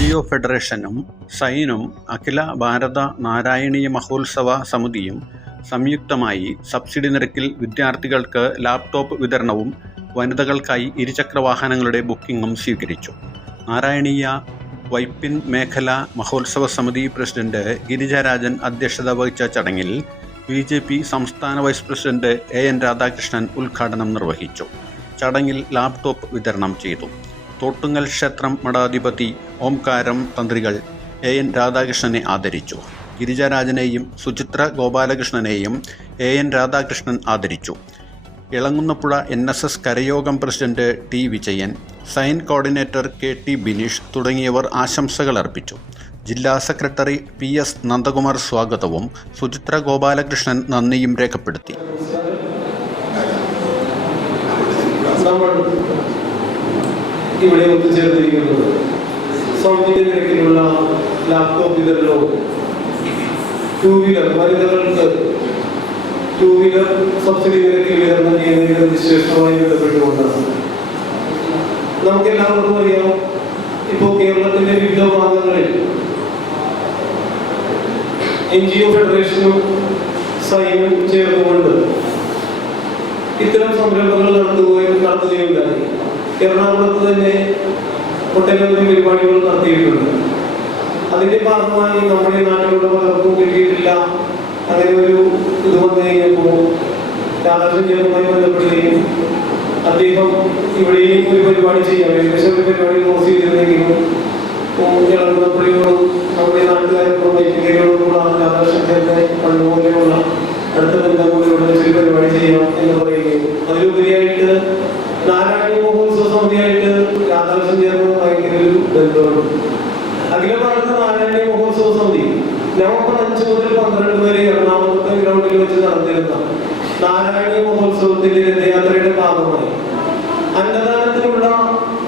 NGO ഫെഡറേഷനും സൈനും Akhila Bharata നാരായണീയ മഹോത്സവ സമിതിയും സംയുക്തമായി subsidy നിരക്കിൽ വിദ്യാർത്ഥികൾക്ക് ലാപ്ടോപ്പ് വിതരണവും വനിതകൾക്കായി ഇരുചക്രവാഹനങ്ങളുടെ ബുക്കിംഗും സ്വീകരിച്ചു. നാരായണീയ വൈപ്പിൻ മേഖല മഹോത്സവ സമിതി പ്രസിഡന്റ് ഗിരിജാരാജൻ അധ്യക്ഷത വഹിച്ച ചടങ്ങിൽ BJP സംസ്ഥാന വൈസ് പ്രസിഡന്റ് AN രാധാകൃഷ്ണൻ ഉദ്ഘാടനം നിർവഹിച്ചു. ചടങ്ങിൽ ലാപ്ടോപ്പ് വിതരണം ചെയ്തു. തോട്ടുങ്ങൽ ക്ഷേത്രം മഠാധിപതി ഓംകാരം തന്ത്രികൾ AN രാധാകൃഷ്ണനെ ആദരിച്ചു. ഗിരിജാരാജനെയും സുചിത്ര ഗോപാലകൃഷ്ണനെയും AN രാധാകൃഷ്ണൻ ആദരിച്ചു. ഇളങ്ങുന്നപ്പുഴ NSS കരയോഗം പ്രസിഡന്റ് T വിജയൻ, സൈൻ കോർഡിനേറ്റർ KT ബിനീഷ് തുടങ്ങിയവർ ആശംസകൾ അർപ്പിച്ചു. ജില്ലാ സെക്രട്ടറി PS നന്ദകുമാർ സ്വാഗതവും സുചിത്ര ഗോപാലകൃഷ്ണൻ നന്ദിയും രേഖപ്പെടുത്തി. ഇവിടെ ഒത്തുചേർന്നിരിക്കുന്നത് സൗജന്യ നിരക്കിലുള്ള ലാപ്ടോപ്പ് വിതരണവും വനിതകൾക്ക് 2-വീലർ സബ്സിഡി നിരക്കിൽ വിതരണം ചെയ്യുന്നതിന് വിശേഷമായി ബന്ധപ്പെട്ടുകൊണ്ടാണ്. നമുക്കെല്ലാവർക്കും അറിയാം, ഇപ്പോൾ കേരളത്തിന്റെ വിവിധ ഭാഗങ്ങളിൽ NGO ഫെഡറേഷനും സൈനും ചേർന്നുകൊണ്ട് ഇത്തരം സംരംഭങ്ങൾ നടത്തുകയുണ്ടായി. എറണാകുളത്ത് തന്നെ ഒട്ടനവധി പരിപാടികൾ നടത്തിയിട്ടുണ്ട്. അതിന്റെ ഭാഗമായി നമ്മുടെ നാട്ടിലുള്ള പലർക്കും കിട്ടിയിട്ടില്ല. അങ്ങനെ ഒരു ഇത് വന്നു കഴിഞ്ഞപ്പോൾ രാധാകൃഷ്ണനുമായി ബന്ധപ്പെടുകയും അദ്ദേഹം ഇവിടെയും ഒരു പരിപാടി ചെയ്യാം, ഏകദേശം ഒരു പരിപാടി നോട്ട് ചെയ്തിരുന്നെങ്കിലും ഇളകുന്നപ്പോഴും നമ്മുടെ നാട്ടുകാരോടും വൈദ്യുതികളോടുള്ള രാധാകൃഷ്ണന്റെ പണ്ടുപോലെയുള്ള അടുത്ത ബന്ധങ്ങളിലൂടെ ഒരു പരിപാടി ചെയ്യാം എന്ന് പറയുകയും അതിലുപരിയായിട്ട് നാരായണീയ മഹോത്സവ സമിതിയായിട്ട് രാധാകൃഷ്ണൻ ചേർന്ന് ഭയങ്കര ഒരു ബന്ധമുണ്ട്. അഖില ഭാരത നാരായണീയ മഹോത്സവ സമിതി നവംബർ 5 മുതൽ 12 വരെ എറണാകുളത്തെ ഗ്രൗണ്ടിൽ വെച്ച് നടന്നിരുന്ന നാരായണീയ മഹോത്സവത്തിന്റെ രഥയാത്രയുടെ ഭാഗമായി അന്നദാനത്തിനുള്ള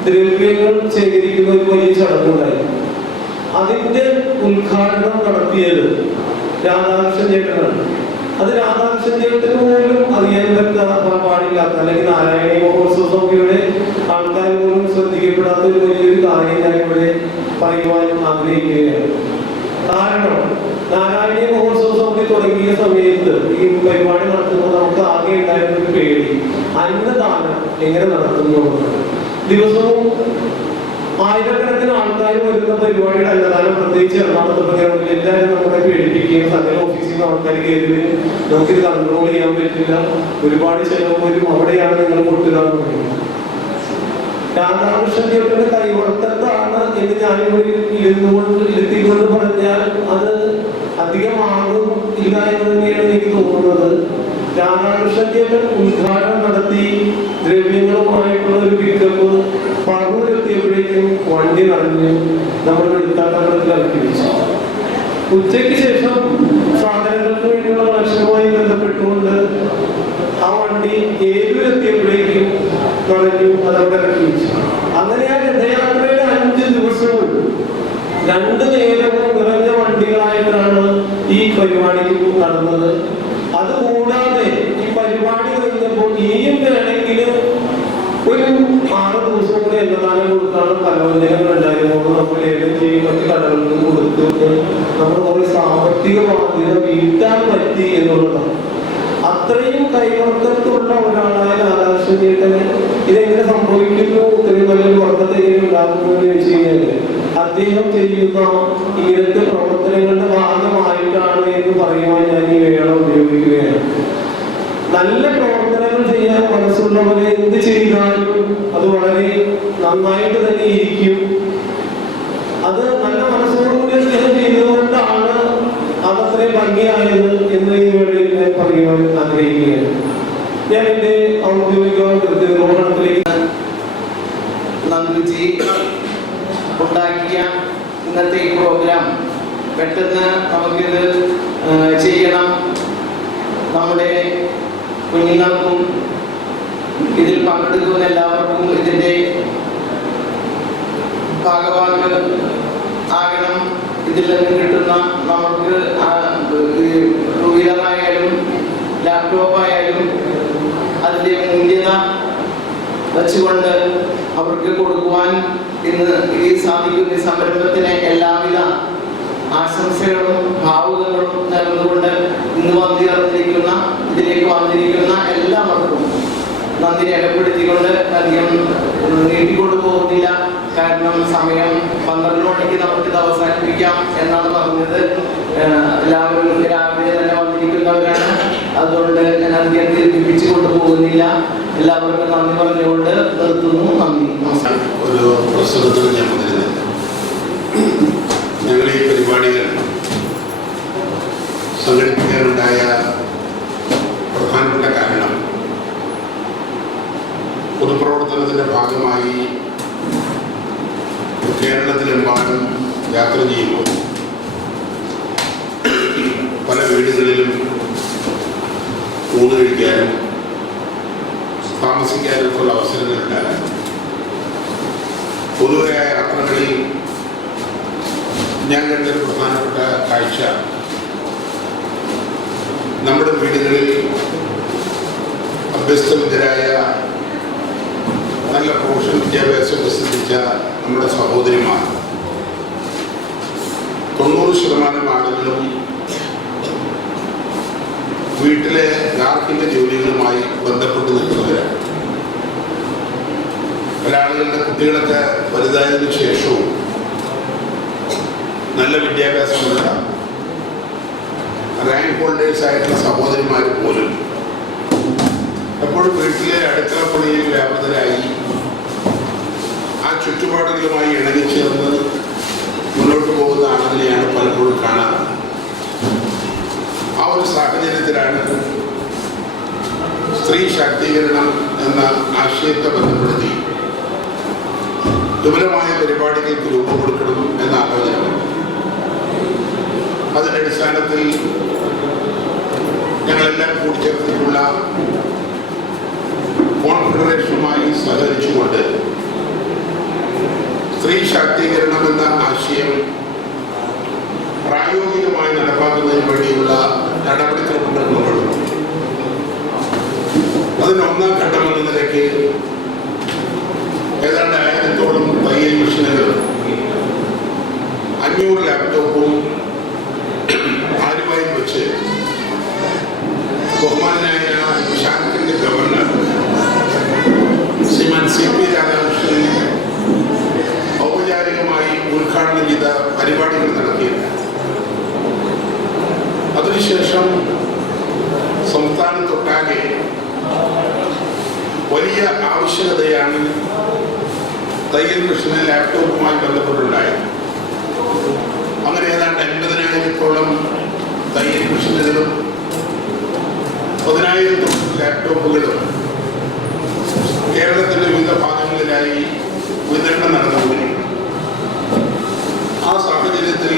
ദ്രവ്യങ്ങൾ ശേഖരിക്കുന്ന ഒരു വലിയ ചടങ്ങുണ്ടായി. അതിന്റെ ഉദ്ഘാടനം നടത്തിയത് രാധാകൃഷ്ണൻ ചേട്ടനാണ്. അത് രാധാകൃഷ്ണൻ ചേട്ടന് പോലും അറിയാൻ പാടില്ലാത്ത, അല്ലെങ്കിൽ നാരായണീയ മഹോത്സവ സമിതിയുടെ ആൾക്കാർ പോലും ശ്രദ്ധിക്കപ്പെടാത്ത ഒരു വലിയൊരു കാര്യം ഞാൻ ഇവിടെ പറയുവാൻ ആഗ്രഹിക്കുകയാണ്. കാരണം നാരായണീയ മഹോത്സവ സമിതി തുടങ്ങിയ സമയത്ത് ഈ പരിപാടി നടത്തുമ്പോൾ നമുക്ക് ആകെ ഉണ്ടായിരുന്ന ഒരു പേടി അന്നദാനം എങ്ങനെ നടത്തുന്നു. ദിവസവും ആയിരക്കണക്കിന് ആൾക്കാർ വരുന്ന പരിപാടിയുടെ അന്നദാനം, പ്രത്യേകിച്ച് എറണാകുളത്ത് എല്ലാവരും നമ്മളെ പേടിപ്പിക്കുകയും സകല ഓഫീസിൽ നിന്ന് ആൾക്കാർ കയറി വരും, നമുക്കിത് കൺട്രോൾ ചെയ്യാൻ പറ്റില്ല, ഒരുപാട് ചെലവ് വരും, അവിടെയാണ് നിങ്ങൾ കൊടുക്കുക എന്ന് പറയുന്നത്. രാധാകൃഷ്ണൻ ചേട്ടന്റെ കൈവർത്തത്താണ് എന്ന് ഞാനിവിടെ ഇരുത്തിക്കൊണ്ട് പറഞ്ഞാൽ അത് അധികമാകും ഇല്ല എന്ന് തന്നെയാണ് എനിക്ക് തോന്നുന്നത്. രാധാകൃഷ്ണൻ ചേട്ടൻ ഉദ്ഘാടനം നടത്തി ദ്രവ്യങ്ങളുമായിട്ടുള്ള ഒരു പിക്കപ്പ് പറവൂരെത്തിയപ്പോഴേക്കും വണ്ടി നിറഞ്ഞ് നമ്മൾ എടുത്താട്ടത്തിൽ ഇറക്കി വെച്ചു. ഉച്ചയ്ക്ക് ശേഷം സാധനങ്ങൾക്ക് വേണ്ടിയുള്ള കളക്ഷനുമായി ബന്ധപ്പെട്ടുകൊണ്ട് ആ വണ്ടി ഏതൊരെത്തിയപ്പോഴേക്കും നിറഞ്ഞു, അതവിടെ ഇറക്കി വെച്ചു. അങ്ങനെ ആ രഥയാത്രയുടെ 5 ദിവസവും 2 നേരവും നിറഞ്ഞ വണ്ടികളായിട്ടാണ് ഈ പരിപാടിക്ക് നടന്നത്. അതുകൂടാതെ ഈ പരിപാടി കഴിഞ്ഞപ്പോൾ ഇനിയും വേണമെങ്കിൽ ഒരു 6 ദിവസം കൂടി എന്നദാനം കൊടുത്താണ് പലവ്യഞ്ജനങ്ങൾ ഉണ്ടായിരുന്നത്. നമ്മൾ ലേലം ചെയ്യും, മറ്റു കടകൾക്ക് കൊടുത്തിട്ട് നമ്മൾ കുറെ സാമ്പത്തിക ബാധ്യത വീട്ടാൻ പറ്റി എന്നുള്ളതാണ്. അത്രയും കൈവർക്കത്തുള്ള ഒരാളായ രാധാകൃഷ്ണൻ ചേട്ടന് ഇതെങ്ങനെ സംഭവിക്കുന്നു, ഇത്രയും നല്ലൊരു വർക്കത്തെ എങ്ങനെ ഉണ്ടാകുന്നു എന്ന് ചോദിച്ചു കഴിഞ്ഞാല് അദ്ദേഹം ചെയ്യുന്ന ഇങ്ങനത്തെ പ്രവർത്തനങ്ങളുടെ ഭാഗമായിട്ടാണ് എന്ന് പറയുവാൻ ഞാൻ ഈ വേള ഉപയോഗിക്കുകയാണ്. നല്ല പ്രവർത്തനങ്ങൾ ചെയ്യാൻ മനസ്സുള്ളവരെ എന്ത് ചെയ്താലും അത് വളരെ നന്നായിട്ട് തന്നെ ഇരിക്കും. അത് നല്ല മനസ്സോടുകൂടി അദ്ദേഹം ചെയ്തുകൊണ്ടാണ് അതത്രയും ഭംഗിയായത് എന്ന് ഈ വേളയിൽ ഞാൻ പറയുവാൻ ആഗ്രഹിക്കുകയാണ്. ഞാൻ എന്റെ ഔദ്യോഗിക നിർവഹണത്തിലേക്ക് നന്ദുജി ഉണ്ടാക്കിയ ഇന്നത്തെ ഈ പ്രോഗ്രാം പെട്ടെന്ന് നമുക്കിത് ചെയ്യണം, നമ്മുടെ കുഞ്ഞുങ്ങൾക്കും ഇതിൽ പങ്കെടുക്കുന്ന എല്ലാവർക്കും ഇതിൻ്റെ ഭാഗവാക്ക് ആകണം. ഇതിൽ നിന്ന് കിട്ടുന്ന നമുക്ക് 2-വീലറായാലും ലാപ്ടോപ്പായാലും അതിൻ്റെ മൂല്യത വെച്ചുകൊണ്ട് അവർക്ക് കൊടുക്കുവാൻ ഇന്ന് ഈ സാധിക്കുന്ന ഈ സംരംഭത്തിന് എല്ലാവിധ ആശംസകളും ഭാവുകങ്ങളും നൽകുകൊണ്ട് ഇന്ന് ഇതിലേക്ക് വന്നിരിക്കുന്ന എല്ലാവർക്കും നന്ദി രേഖപ്പെടുത്തിക്കൊണ്ട് അധികം നീട്ടിക്കൊണ്ടു പോകുന്നില്ല. കാരണം സമയം 12 മണിക്ക് നമുക്ക് ഇത് അവസാനിപ്പിക്കാം എന്നാണ് പറഞ്ഞത്. എല്ലാവരും രാവിലെ തന്നെ വന്നിരിക്കുന്നവരാണ്. അതുകൊണ്ട് ഞാൻ അധികം ദീർഘിപ്പിച്ചു കൊണ്ടുപോകുന്നില്ല. എല്ലാവർക്കും നന്ദി പറഞ്ഞുകൊണ്ട് നിർത്തുന്നു. നന്ദി, നമസ്കാരം. ഒരു പ്രസംഗത്തിൽ ഞാൻ വന്നിരുന്നത് ഞങ്ങൾ ഈ പരിപാടികൾ സംഘടിപ്പിക്കാനുണ്ടായ പ്രധാനപ്പെട്ട കാരണം പൊതുപ്രവർത്തനത്തിൻ്റെ ഭാഗമായി കേരളത്തിലെമ്പാടും യാത്ര ചെയ്യുമ്പോൾ പല വീടുകളിലും ഊണ് കഴിക്കാനും താമസിക്കാനുമുള്ള അവസരങ്ങൾ ഉണ്ടാകാൻ പൊതുവായ യാത്രകളിൽ ഞാൻ കണ്ട പ്രധാനപ്പെട്ട കാഴ്ച നമ്മുടെ വീടുകളിൽ അഭ്യസ്തവിദ്യരായ നല്ല പ്രൊഫഷണൽ വിദ്യാഭ്യാസം സിദ്ധിച്ച നമ്മുടെ സഹോദരിമാർ 90% ആളുകളും വീട്ടിലെ ഗാർഹിക ജോലികളുമായി ബന്ധപ്പെട്ട് നിൽക്കുന്നവരാണ്. പല ആളുകളുടെ കുട്ടികളൊക്കെ വലുതായതിനു ശേഷവും നല്ല വിദ്യാഭ്യാസമുള്ള റാങ്ക് ഹോൾഡേഴ്സ് ആയിട്ടുള്ള സഹോദരിമാർ പോലും എപ്പോഴും വീട്ടിലെ അടുക്കളപ്പണിയിൽ വ്യാപൃതരായി ആ ചുറ്റുപാടുകളുമായി ഇണങ്ങിച്ചേർന്ന് മുന്നോട്ട് പോകുന്ന ആളുകളെയാണ് പലപ്പോഴും കാണാറ്. ആ ഒരു സാഹചര്യത്തിലാണ് സ്ത്രീ ശാക്തീകരണം എന്ന ആശയത്തെ ബന്ധപ്പെടുത്തി വിപുലമായ പരിപാടികൾക്ക് രൂപം കൊടുക്കണം എന്ന ആലോചന. അതിൻ്റെ അടിസ്ഥാനത്തിൽ ഞങ്ങളെല്ലാം കൂടിച്ചേർത്തിട്ടുള്ള കോൺഫെഡറേഷനുമായി സഹകരിച്ചുകൊണ്ട് സ്ത്രീ ശാക്തീകരണം എന്ന ആശയം പ്രായോഗികമായി നടപ്പാക്കുന്നതിന് വേണ്ടിയുള്ള നടപടിക്രമങ്ങൾ കൊണ്ടുവരുന്നു. അതിന് ഒന്നാം ഘട്ടം എന്ന നിലയ്ക്ക് ഏതാണ്ട് 1000-ഓളം തയ്യൽ മെഷീനുകൾ 500 ലാപ്ടോപ്പും ആരുമായും വെച്ച് ബഹുമാനായ ഷാർക്കിന്റെ ഗവർണർ ശ്രീമാൻ CP രാധാകൃഷ്ണൻ ഔപചാരികമായി ഉദ്ഘാടനം ചെയ്ത പരിപാടികൾ നടത്തിയത്. അതിനുശേഷം സംസ്ഥാനത്തൊട്ടാകെ വലിയ ആവശ്യകതയാണ് തയ്യൽ മെഷീന് ലാപ്ടോപ്പുമായി ബന്ധപ്പെട്ടുണ്ടായത്. അങ്ങനെ ഏതാണ്ട് 50,000-ഓളം തയ്യൽ മെഷീനുകളും 10,000-ഓളം ലാപ്ടോപ്പുകളും കേരളത്തിൻ്റെ വിവിധ ഭാഗങ്ങളിലായി വിതരണം നടന്നുകൊണ്ടിരിക്കുന്നു. ആ സാഹചര്യത്തിൽ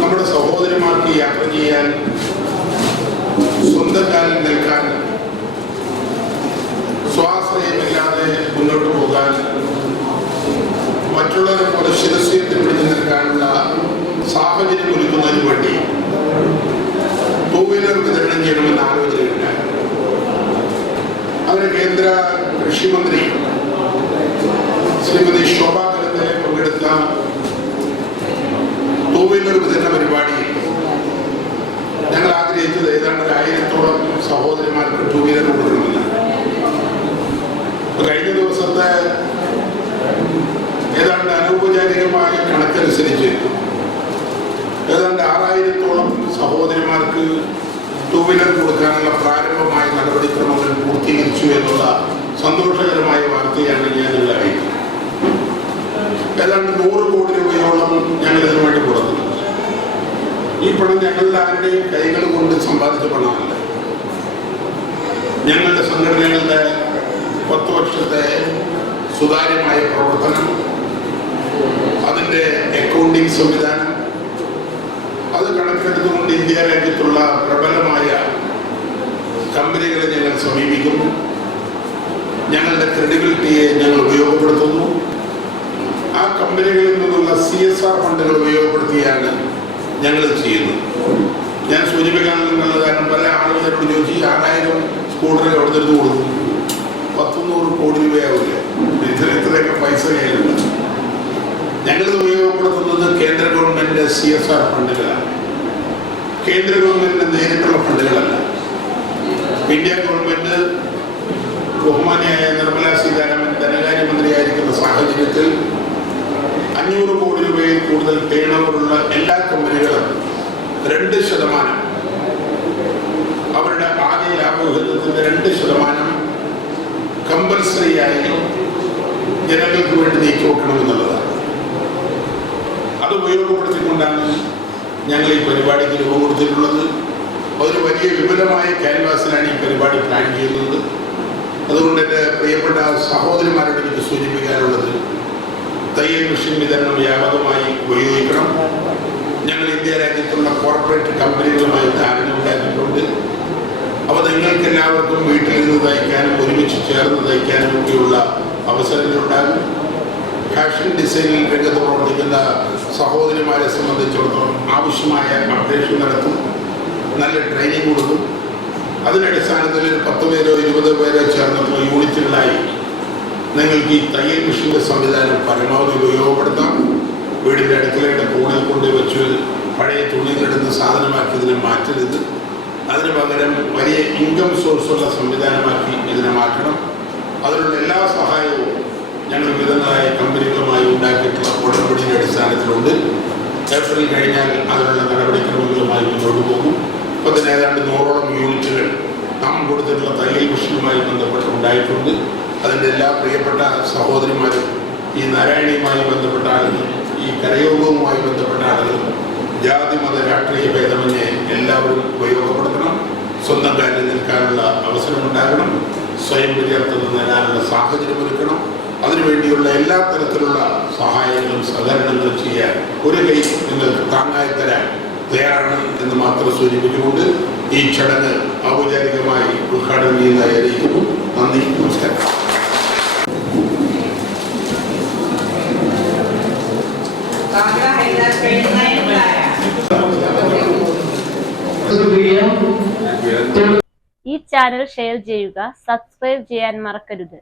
നമ്മുടെ സഹോദരിമാർക്ക് യാത്ര ചെയ്യാൻ, സ്വന്തം കാലിൽ നിൽക്കാൻ, സ്വാശ്രയമില്ലാതെ മുന്നോട്ട് പോകാൻ, മറ്റുള്ളവരെ പോലെ ശിരസ്യത്തിൽ പിടിച്ചു നിൽക്കാനുള്ള സാഹചര്യം ഒരുക്കുന്നതിന് വേണ്ടി 2 വീലർ വിതരണം ചെയ്യണമെന്ന ആലോചനയുണ്ടായി. അങ്ങനെ കേന്ദ്ര കൃഷിമന്ത്രി ശ്രീമതി ശോഭാ കരന്തലെ പങ്കെടുത്ത 2 വീലർ വിതരണ പരിപാടിയിൽ ഞങ്ങൾ ആഗ്രഹിച്ചത് ഏതാണ്ട് 1000-ഓളം സഹോദരിമാർക്ക് 2 വീലർ കൊടുക്കണമെന്ന്. കഴിഞ്ഞ ദിവസത്തെ ഏതാണ്ട് അനൗപചാരികമായ കണക്കനുസരിച്ച് ഏതാണ്ട് 6000-ഓളം സഹോദരിമാർക്ക് 2 വീലർ കൊടുക്കാനുള്ള പ്രാരംഭമായ നടപടിക്രമങ്ങൾ പൂർത്തീകരിച്ചു എന്നുള്ള സന്തോഷകരമായ വാർത്തയാണ് ഞാൻ നിങ്ങളെ അറിയിക്കുന്നത്. ഏതാണ്ട് 100 കോടി രൂപയോളം ഞങ്ങൾ ഇതിനു വേണ്ടി കൊടുത്തു. ഈ പണം ഞങ്ങളുടെ ആരുടെയും കൈകൾ കൊണ്ട് സമ്പാദിച്ച പണമല്ല. ഞങ്ങളുടെ സംഘടനകളുടെ 10 വർഷത്തെ സുതാര്യമായ പ്രവർത്തനം, അതിൻ്റെ അക്കൗണ്ടിംഗ് സംവിധാനം, അത് കണക്കെടുത്തുകൊണ്ട് ഇന്ത്യ രാജ്യത്തുള്ള പ്രബലമായ കമ്പനികളെ ഞങ്ങൾ സമീപിക്കുന്നു. ഞങ്ങളുടെ ക്രെഡിബിലിറ്റിയെ ഞങ്ങൾ ഉപയോഗപ്പെടുത്തുന്നു. ആ കമ്പനികളിൽ നിന്നുള്ള CSR ഫണ്ടുകൾ ഉപയോഗപ്പെടുത്തിയാണ് ഞങ്ങൾ ചെയ്യുന്നത്. ഞാൻ സൂചിപ്പിക്കാൻ നിന്നുള്ള കാരണം പല ആളുകളോട് ചോദിച്ചു 6000 സ്കൂട്ടറുകൾ എവിടെ നിന്ന് കൊടുക്കും. 100 കോടി രൂപയാവില്ല. ഇത്രയൊക്കെ പൈസ കയ്യിലുണ്ട്. ഞങ്ങളിത് ഉപയോഗപ്പെടുത്തുന്നത് കേന്ദ്ര ഗവൺമെന്റ് CSR ഫണ്ടുകളാണ്. കേന്ദ്ര ഗവൺമെന്റിന്റെ നേരിട്ടുള്ള ഫണ്ടുകളല്ല. ഇന്ത്യ ഗവൺമെന്റ് ബഹുമാനിയായ നിർമ്മലാ സീതാരാമൻ ധനകാര്യമന്ത്രിയായിരിക്കുന്ന സാഹചര്യത്തിൽ 500 കോടി രൂപയിൽ കൂടുതൽ ടേണോവറുള്ള എല്ലാ കമ്പനികളും 2% അവരുടെ ആദ്യ ലാഭവിഹിതത്തിന്റെ 2% കമ്പൽസറിയായി ജനങ്ങൾക്ക് വേണ്ടി നീക്കിവെക്കണമെന്നുള്ളതാണ്. അത് ഉപയോഗപ്പെടുത്തിക്കൊണ്ടാണ് ഞങ്ങൾ ഈ പരിപാടിക്ക് രൂപം കൊടുത്തിട്ടുള്ളത്. ഒരു വലിയ വിപുലമായ ക്യാൻവാസിലാണ് ഈ പരിപാടി പ്ലാൻ ചെയ്യുന്നത്. അതുകൊണ്ട് എൻ്റെ പ്രിയപ്പെട്ട സഹോദരിമാരോട് എനിക്ക് സൂചിപ്പിക്കാനുള്ളത്, തയ്യൽ മെഷീൻ വിതരണം വ്യാപകമായി ഉപയോഗിക്കണം. ഞങ്ങൾ ഇന്ത്യ രാജ്യത്തുള്ള കോർപ്പറേറ്റ് കമ്പനികളുമായി ധാരണ ഉണ്ടാക്കിയിട്ടുണ്ട്. അപ്പോൾ നിങ്ങൾക്ക് എല്ലാവർക്കും വീട്ടിൽ നിന്ന് തയ്ക്കാനും ഒരുമിച്ച് ചേർന്ന് തയ്ക്കാനും ഒക്കെയുള്ള അവസരങ്ങളുണ്ടാകും. ഫാഷൻ ഡിസൈനിൽ രംഗത്ത് പ്രവർത്തിക്കുന്ന സഹോദരിമാരെ സംബന്ധിച്ചിടത്തോളം ആവശ്യമായ അപ്ഡേഷൻ നടത്തും, നല്ല ട്രെയിനിങ് കൊടുക്കും. അതിനടിസ്ഥാനത്തിൽ 10 പേരോ 20 പേരോ ചേർന്നിട്ടുള്ള യൂണിറ്റുകളായി നിങ്ങൾക്ക് ഈ തയ്യൽ മെഷീൻ്റെ സംവിധാനം പരമാവധി ഉപയോഗപ്പെടുത്താം. വീടിൻ്റെ അടുക്കളയുടെ കോണിൽ കൊണ്ട് വെച്ച് പഴയ തുണികളിടുന്ന സാധനമാക്കി ഇതിനെ മാറ്റരുത്. അതിന് പകരം വലിയ ഇൻകം സോഴ്സുള്ള സംവിധാനമാക്കി ഇതിനെ മാറ്റണം. അതിനുള്ള എല്ലാ സഹായവും ഞങ്ങൾ വിവിധങ്ങളായ കമ്പനികളുമായി ഉണ്ടാക്കിയിട്ടുള്ള ഉടമ്പടിയുടെ അടിസ്ഥാനത്തിലുണ്ട്. ഏപ്രിൽ കഴിഞ്ഞാൽ അതിനുള്ള നടപടിക്രമങ്ങളുമായി മുന്നോട്ട് പോകും. ഇപ്പോൾ തന്നെ ഏതാണ്ട് 100ഓളം യൂണിറ്റുകൾ നാം കൊടുത്തിട്ടുള്ള തയ്യൽ മെഷീനുമായി ബന്ധപ്പെട്ട് ഉണ്ടായിട്ടുണ്ട്. അതിൻ്റെ എല്ലാ പ്രിയപ്പെട്ട സഹോദരിമാരും, ഈ നാരായണിയുമായി ബന്ധപ്പെട്ട ആളുകൾ, ഈ കരയോഗവുമായി ബന്ധപ്പെട്ട ആളുകൾ, ജാതി മത രാഷ്ട്രീയ ഭേദമന്യേ എല്ലാവരും ഉപയോഗപ്പെടുത്തണം. സ്വന്തം കാര്യം നിൽക്കാനുള്ള അവസരമുണ്ടാകണം. സ്വയം പര്യാപ്തത നേടാനുള്ള സാഹചര്യം ഒരുക്കണം. അതിനുവേണ്ടിയുള്ള എല്ലാ തരത്തിലുള്ള സഹായങ്ങളും സഹകരണങ്ങളും ചെയ്യാൻ ഒരു കൈ നിങ്ങൾക്ക് താങ്ങായി തരാൻ തയ്യാറാണ് എന്ന് മാത്രം സൂചിപ്പിച്ചുകൊണ്ട് ഈ ചടങ്ങ് ഔപചാരികമായി ഉദ്ഘാടനം ചെയ്യുന്നതായി അറിയിക്കുന്നു. നന്ദി, നമസ്കാരം. ഈ ചാനൽ ഷെയർ ചെയ്യുക, സബ്സ്ക്രൈബ് ചെയ്യാൻ മറക്കരുത്.